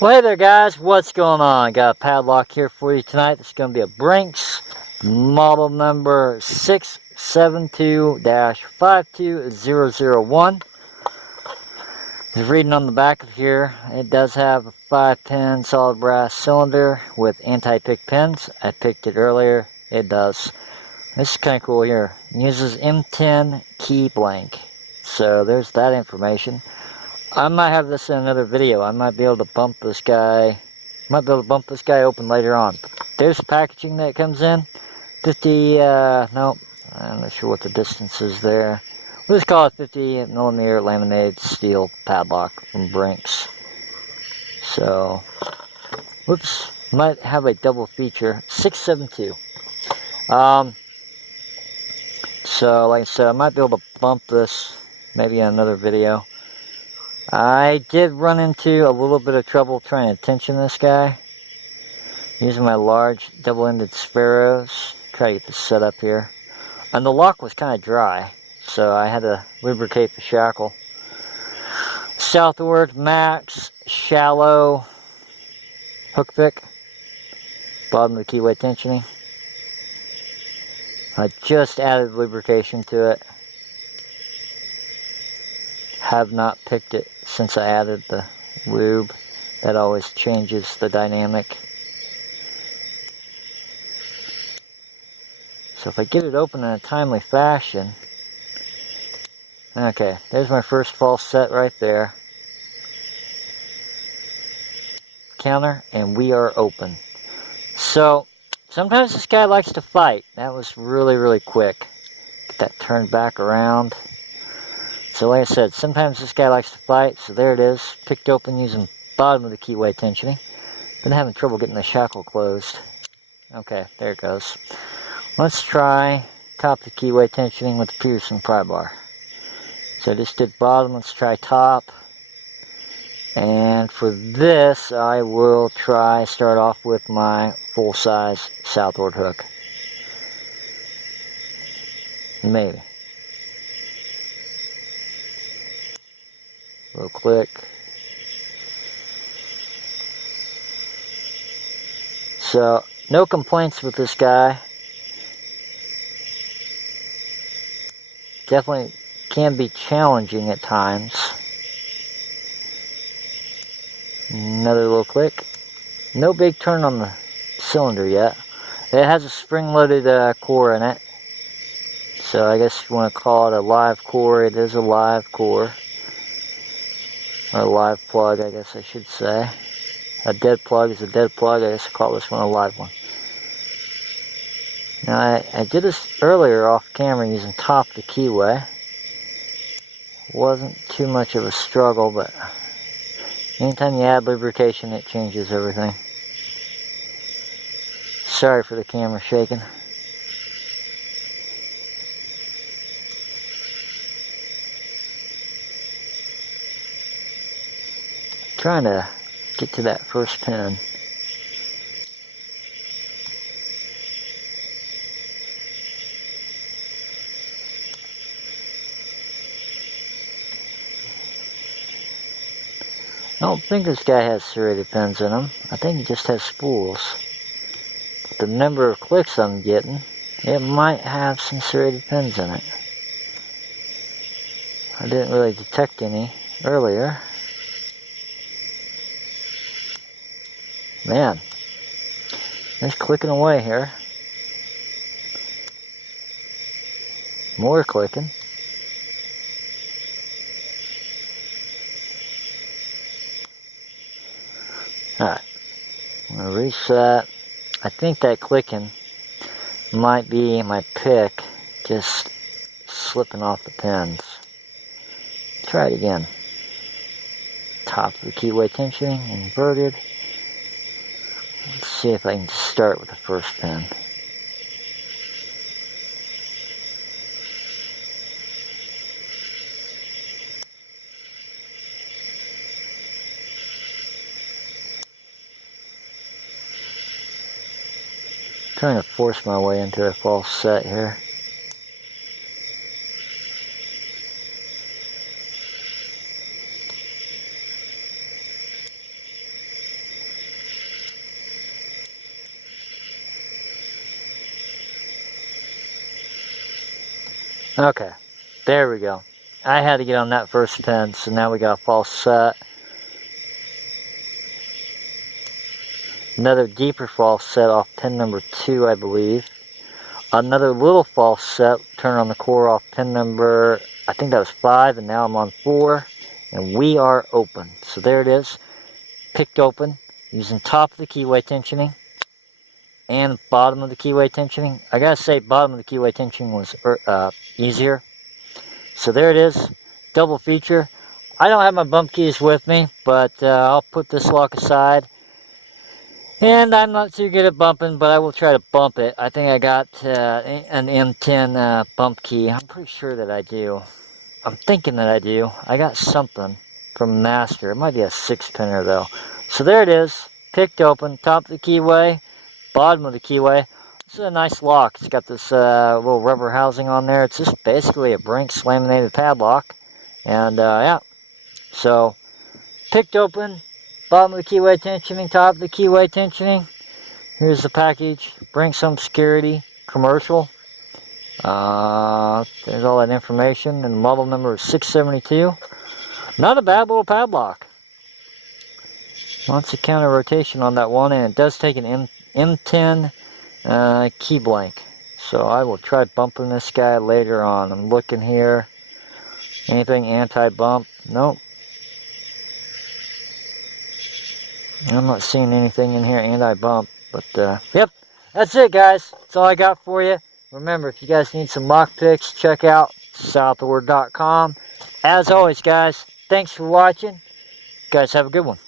Well, hey there guys, what's going on? Got a padlock here for you tonight. It's going to be a Brinks, model number 672-52001. Just reading on the back of here, it does have a 5-pin solid brass cylinder with anti-pick pins. I picked it earlier. It does. This is kind of cool here. It uses M10 key blank. So there's that information. I might have this in another video. I might be able to bump this guy. Open later on. There's the packaging that comes in. 50, nope. I'm not sure what the distance is there. We'll just call it 50 millimeter laminated steel padlock from Brinks. So, whoops. Might have a double feature. 672. So, like I said, I might be able to bump this maybe in another video. I did run into a little bit of trouble trying to tension this guy using my large double-ended Sparrows. Try to get this set up here. And the lock was kind of dry, so I had to lubricate the shackle. Southord Max shallow hook pick, bottom of the keyway tensioning. I just added lubrication to it. Have not picked it since I added the lube. That always changes the dynamic. So if I get it open in a timely fashion. Okay, there's my first false set right there. Counter, and we are open. So sometimes this guy likes to fight. That was really, really quick. Get that turned back around. So like I said, sometimes this guy likes to fight, so there it is. Picked open using bottom of the keyway tensioning. Been having trouble getting the shackle closed. Okay, there it goes. Let's try top of the keyway tensioning with the Peterson pry bar. So I just did bottom, let's try top. And for this, I will start off with my full-size Southord hook. Maybe. Little click. So, no complaints with this guy. Definitely can be challenging at times. Another little click. No big turn on the cylinder yet. It has a spring-loaded core in it. So I guess if you want to call it a live core, it is a live core. Or a live plug, I guess I should say. A dead plug is a dead plug. I guess I call this one a live one. Now, I did this earlier off camera using top of the keyway. Wasn't too much of a struggle, but anytime you add lubrication, it changes everything. Sorry for the camera shaking. Trying to get to that first pin. I don't think this guy has serrated pins in him. I think he just has spools. But the number of clicks I'm getting, it might have some serrated pins in it. I didn't really detect any earlier. Man, it's clicking away here. More clicking. Alright, I'm going to reset. I think that clicking might be my pick just slipping off the pins. Try it again. Top of the keyway tensioning, inverted. Let's see if I can just start with the first pin. Trying to force my way into a false set here. Okay, there we go. I had to get on that first pin, so now we got a false set. Another deeper false set off pin number 2, I believe. Another little false set, turn on the core off pin number, I think that was 5, and now I'm on 4. And we are open. So there it is. Picked open using top of the keyway tensioning and bottom of the keyway tensioning. I gotta say, bottom of the keyway tensioning was easier. So there it is. Double feature. I don't have my bump keys with me, but I'll put this lock aside. And I'm not too good at bumping, but I will try to bump it. I think I got an M10 bump key. I'm pretty sure that I do. I'm thinking that I do. I got something from Master. It might be a 6-pinner though. So there it is. Picked open. Top of the keyway. Bottom of the keyway. This is a nice lock. It's got this little rubber housing on there. It's just basically a Brinks laminated padlock. And yeah. So picked open. Bottom of the keyway tensioning, top of the keyway tensioning. Here's the package. Brinks Home Security commercial. There's all that information, and the model number is 672. Not a bad little padlock. Lots of counter rotation on that one, and it does take an M10 key blank. So I will try bumping this guy later on. I'm looking here. Anything anti-bump? Nope. I'm not seeing anything in here anti-bump, but yep, that's it, guys. That's all I got for you. Remember, if you guys need some Lockpicks, check out Southord.com. As always, guys, thanks for watching. You guys have a good one.